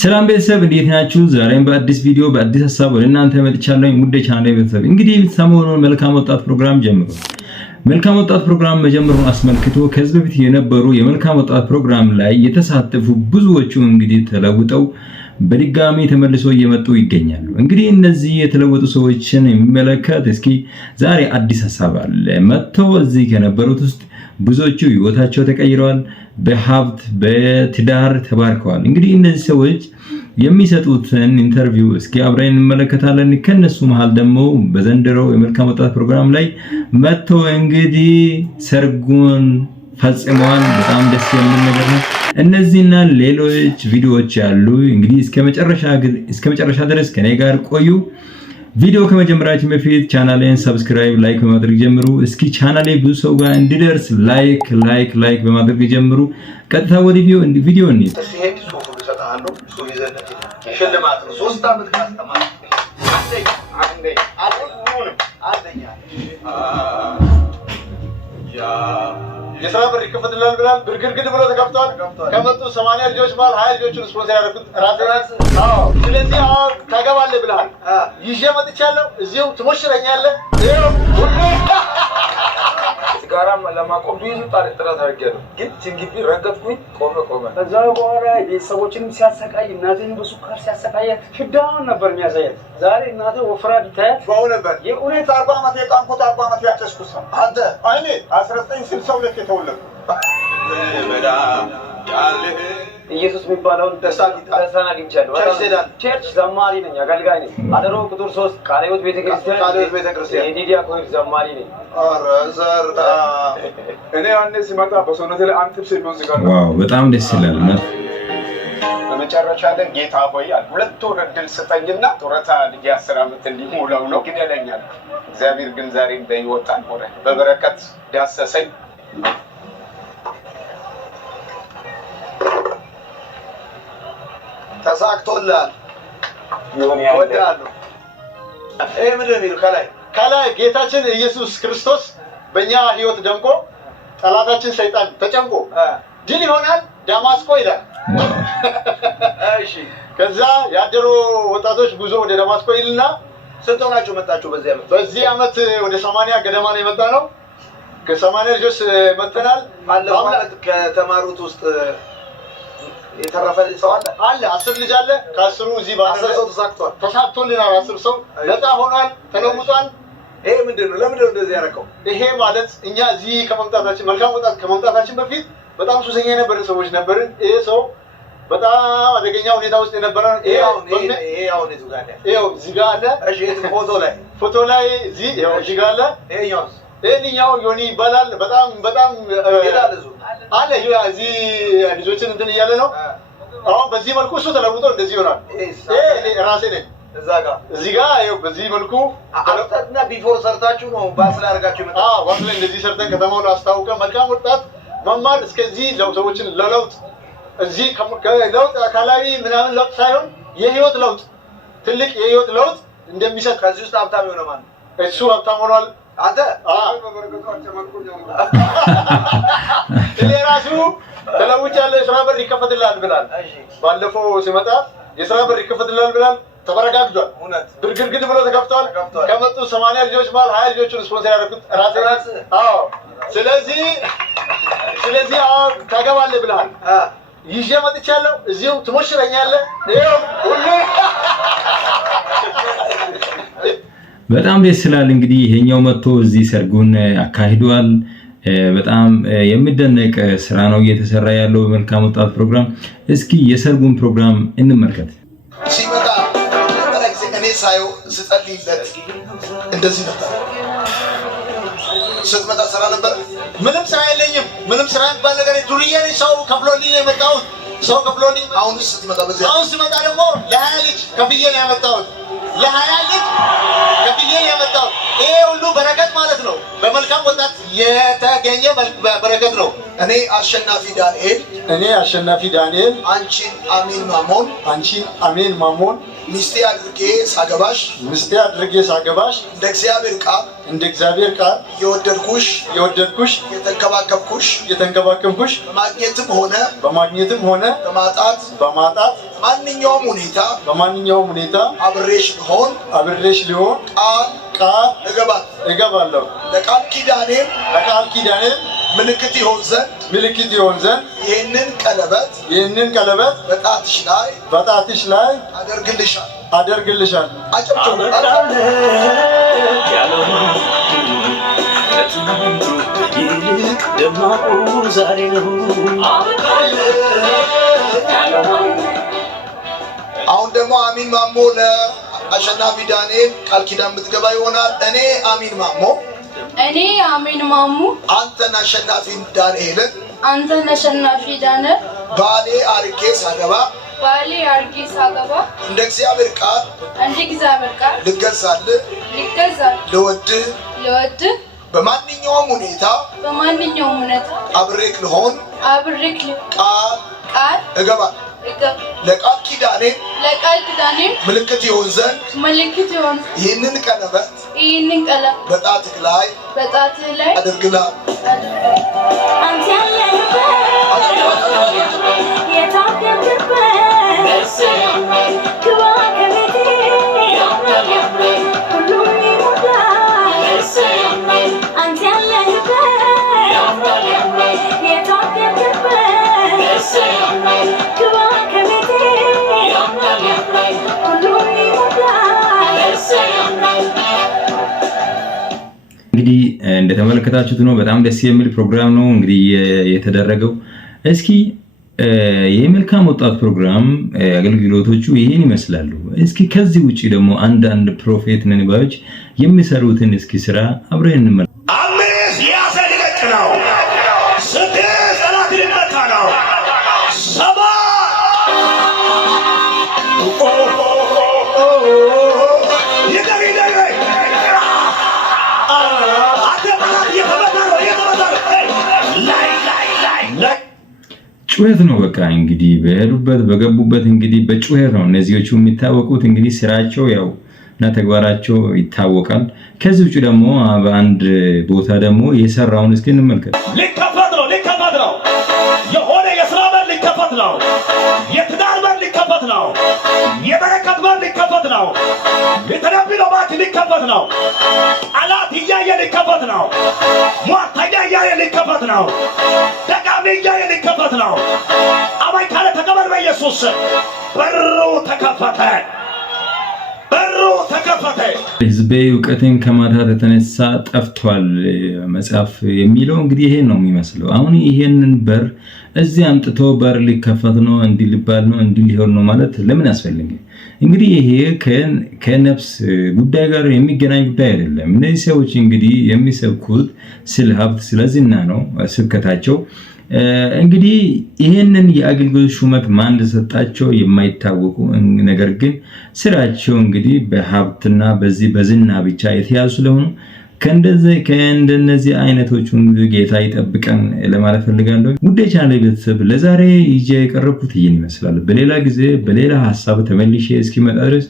ሰላም ቤተሰብ እንዴት ናችሁ? ዛሬም በአዲስ ቪዲዮ በአዲስ ሐሳብ ወደ እናንተ መጥቻለሁ። ውድ ቻናሌ ቤተሰብ እንግዲህ ሰሞኑን መልካም ወጣት ፕሮግራም ጀምሯል። መልካም ወጣት ፕሮግራም መጀመሩን አስመልክቶ ከዚህ በፊት የነበሩ የመልካም ወጣት ፕሮግራም ላይ የተሳተፉ ብዙዎቹ እንግዲህ ተለውጠው በድጋሚ ተመልሰው እየመጡ ይገኛሉ። እንግዲህ እነዚህ የተለወጡ ሰዎችን የሚመለከት እስኪ ዛሬ አዲስ ሐሳብ አለ። መጥተው እዚህ ከነበሩት ውስጥ ብዙዎቹ ህይወታቸው ተቀይረዋል፣ በሀብት በትዳር ተባርከዋል። እንግዲህ እነዚህ ሰዎች የሚሰጡትን ኢንተርቪው እስኪ አብረን እንመለከታለን። ከነሱ መሃል ደግሞ በዘንድሮው የመልካም ወጣት ፕሮግራም ላይ መጥተው እንግዲህ ሰርጉን ፈጽመዋል። በጣም ደስ የሚል ነገር ነው። እነዚህና ሌሎች ቪዲዮዎች ያሉ እንግዲህ እስከ መጨረሻ ድረስ ከኔ ጋር ቆዩ። ቪዲዮ ከመጀመራችን በፊት ቻናሌን ሰብስክራይብ፣ ላይክ በማድረግ ጀምሩ። እስኪ ቻናሌ ብዙ ሰው ጋር እንዲደርስ ላይክ በማድረግ ጀምሩ። ቀጥታ ወደ ቪዲዮ እንሂድ። የሥራ በር ይከፈትልናል ብላል። ብርግርግድ ብሎ ተከፍቷል። ከመጡ 80 ልጆች ባል 20 ልጆችን ስፖንሰር ያደረኩት ራስ። አዎ፣ ስለዚህ አሁን ታገባለህ ብለሃል። ይዤ መጥቻለሁ። እዚሁ ትሞሽረኛለህ። ይኸው ሁሉ ጋራም ለማቆም ብዙ ጥረት አድርጌያለሁ፣ ግን ጅንግቢ ረገጥኩኝ። ቆመ። ከዛ በኋላ ቤተሰቦችንም ሲያሰቃይ እናቴን በሱካር ሲያሰቃያት ፍዳውን ነበር የሚያሳያት። ዛሬ እናቴ ወፍራ ቢታያት ዋው ነበር። የእውነት 40 ዓመት የጣንኩት 40 ዓመት ያጨስኩት ሰው አንተ አይኔ 1962 የተወለድኩ ኢየሱስ የሚባለውን ደስታን አግኝቻለሁ። ቸርች ዘማሪ ነኝ፣ አገልጋይ ነኝ። አደሮ ቁጥር 3 ቃለ ሕይወት ቤተክርስቲያን የዲዲያ ኮይር ዘማሪ ነኝ። እኔ ያኔ ሲመጣ በሰውነቴ ላይ አንድ ጥብስ የሚሆን ዝጋር ዋው በጣም ደስ ይላል። በመጨረሻ ላይ ጌታ ሆይ ሁለት ወር ዕድል ስጠኝና ጡረታ ልጅ 10 ዓመት እንዲሞላው ነው ግደለኛል። እግዚአብሔር ግን ዛሬም በሕይወት አኖረ፣ በበረከት ዳሰሰኝ። ተሳክቶላል። ይወዳሉ። ይሄ ምንድን ነው? ከላይ ጌታችን ኢየሱስ ክርስቶስ በእኛ ህይወት ደምቆ ጠላታችን ሰይጣን ተጨንቆ ድል ይሆናል ዳማስቆ ይላል። እሺ፣ ከዛ ያደሩ ወጣቶች ጉዞ ወደ ዳማስቆ ይልና ስንት ሆናችሁ መጣችሁ? በዚህ ዓመት ወደ 80 ገደማ ነው የመጣ ነው። ከ80 ልጆች መጥተናል። ማለት ከተማሩት ውስጥ የተረፈ ሰው አለ 10 ልጅ አለ። ከ10ሩ እዚህ በ10 ሰው ተሳክቶልናል። 10 ሰው ነፃ ሆኗል፣ ተለውጧል። ይሄ ምንድነው? ለምንድነው እንደዚህ ያደረገው? ይሄ ማለት እኛ እዚህ ከመምጣታችን መልካም ወጣት ከመምጣታችን በፊት በጣም ሱሰኛ የነበርን ሰዎች ነበርን። ይሄ ሰው በጣም አደገኛ ሁኔታ ውስጥ የነበረ ይሄ አሁን እዚህ ጋር አለ። እሺ፣ ፎቶ ላይ እዚህ ጋር አለ። ይሄኛው ዮኒ ይባላል። በጣም አለ እዚህ ልጆችን እንትን እያለ ነው። አሁን በዚህ መልኩ እሱ ተለውጦ እንደዚህ ይሆናል። እኔ ራሴ ነኝ እዚህ ጋር ይኸው በዚህ መልኩ አፍተርና ቢፎር ሰርታችሁ ነው ባስላ አድርጋችሁ ይመጣ። ባስላ እንደዚህ ሰርተን ከተማውን አስታውቀን መልካም ወጣት መማር እስከዚህ ሰዎችን ለለውጥ እዚህ ከለውጥ አካላዊ ምናምን ለውጥ ሳይሆን የህይወት ለውጥ ትልቅ የህይወት ለውጥ እንደሚሰጥ ከዚህ ውስጥ ሀብታም የሆነ ማለት እሱ ሀብታም ሆኗል። አንተ ራሱ ተለውጫለሁ የሥራ በር ይከፈትልሃል ብላል። ባለፈው ሲመጣ የሥራ በር ይከፈትልሃል ብላል። ተበረጋግቷል። ብርግርግድ ብሎ ተከፍቷል። ከመጡ 80 ልጆች ባል 20 ልጆችን ስፖንሰር ያደረኩት ራስ። አዎ፣ ስለዚህ አሁን ታገባለህ ብለሃል። ይዤ መጥቻለሁ። እዚሁ ትሞሽረኛለህ። ይኸው ሁሉ በጣም ደስ ይላል። እንግዲህ ይሄኛው መጥቶ እዚህ ሰርጉን አካሂዷል። በጣም የሚደነቅ ስራ ነው እየተሰራ ያለው በመልካም ወጣት ፕሮግራም። እስኪ የሰርጉን ፕሮግራም እንመልከት። ሲመጣ እኔ ሳየው ስጸልይለት እንደዚህ ነበር። ስትመጣ ስራ ነበር። ምንም ስራ የለኝም። ምንም ስራ የሚባል ነገር ዱርዬ ነኝ። ሰው ከፍሎልኝ ነው የመጣሁት። አሁን ስትመጣ አሁን ስመጣ ደግሞ ለ20 ልጅ ከፍዬ ነው ያመጣሁት። ለ20 ልጅ ከፍዬ ነው ያመጣሁት። ይሄ ሁሉ በረከት ማለት ነው። በመልካም ወጣት የተገኘ በረከት ነው። እኔ አሸናፊ ዳንኤል፣ አንቺን አሜን ማሞን ሚስቴ አድርጌ ሳገባሽ እንደ እግዚአብሔር ቃል የወደድኩሽ የተንከባከብኩሽ በማግኘትም ሆነ በማጣት በማንኛውም ሁኔታ አብሬሽ ሊሆን ቃል እገባለሁ። ለቃል ኪዳኔም ምልክት ይሆን ዘንድ ይህንን ቀለበት በጣትሽ ላይ አደርግልሻል። አሁን ደግሞ አሚን ማሞ ለአሸናፊ ዳንኤል ቃል ኪዳን ብትገባ ይሆናል። እኔ አሚን ማሞ አንተን አሸናፊ ዳንኤልን ባሌ አርጌ ሳገባ እንደ እግዚአብሔር ቃል ልገዛልህ ልወድህ በማንኛውም ሁኔታ አብሬክ ልሆን ቃል እገባለሁ። ለቃል ኪዳኔ ምልክት ይሆን ዘንድ ይህንን ቀለበት በጣትህ ላይ አድርግልሃለሁ። እንግዲህ እንደተመለከታችሁት ነው። በጣም ደስ የሚል ፕሮግራም ነው እንግዲህ የተደረገው። እስኪ የመልካም ወጣት ፕሮግራም አገልግሎቶቹ ይሄን ይመስላሉ። እስኪ ከዚህ ውጪ ደግሞ አንዳንድ ፕሮፌት ነን ባዮች የሚሰሩትን እስኪ ስራ አብረን እንመልከት። አምስት ያሰልቅ ነው። ስድስት ጠላት ሊመታ ነው። ሰባት ጩኸት ነው። በቃ እንግዲህ በሄዱበት በገቡበት እንግዲህ በጩኸት ነው እነዚህዎቹ የሚታወቁት። እንግዲህ ስራቸው ያው እና ተግባራቸው ይታወቃል። ከዚህ ውጭ ደግሞ በአንድ ቦታ ደግሞ የሰራውን እስኪ እንመልከት። ሊከፈት ነው። የሆነ የሥራ በር ሊከፈት ነው። የትዳር በር ሊከፈት ነው። የበረከት በር ሊከፈት ነው። የተነቢለው ባት ሊከፈት ነው። ጠላት እያየ ሊከፈት ነው። ሟርተኛ እያየ ሊከፈት ነው። ደጋሚ እያየ ሊከፈት ነው። አማኝ ካለ ተቀበል በኢየሱስ በሩ ተከፈተ። ሕዝቤ እውቀትን ከማጣት የተነሳ ጠፍቷል መጽሐፍ የሚለው እንግዲህ ይሄን ነው የሚመስለው። አሁን ይሄንን በር እዚህ አምጥቶ በር ሊከፈት ነው እንዲህ ሊባል ነው እንዲህ ሊሆን ነው ማለት ለምን ያስፈልግ? እንግዲህ ይሄ ከነፍስ ጉዳይ ጋር የሚገናኝ ጉዳይ አይደለም። እነዚህ ሰዎች እንግዲህ የሚሰብኩት ስለ ሀብት ስለ ዝና ነው ስብከታቸው። እንግዲህ ይሄንን የአገልግሎት ሹመት ማን እንደሰጣቸው የማይታወቁ ነገር ግን ስራቸው እንግዲህ በሀብትና በዚህ በዝና ብቻ የተያዙ ስለሆኑ ከእንደነዚህ አይነቶቹ ጌታ ይጠብቀን ለማለት ፈልጋለሁ። ውድ የቻናሌ ቤተሰብ ለዛሬ ይዤ የቀረብኩት ይህን ይመስላል። በሌላ ጊዜ በሌላ ሐሳብ ተመልሼ እስኪመጣ ድረስ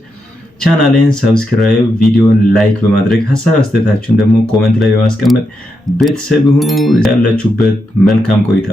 ቻናሌን ሰብስክራይብ፣ ቪዲዮን ላይክ በማድረግ ሐሳብ አስተያየታችሁን ደግሞ ኮሜንት ላይ በማስቀመጥ ቤተሰብ ሁኑ። ያላችሁበት መልካም ቆይታ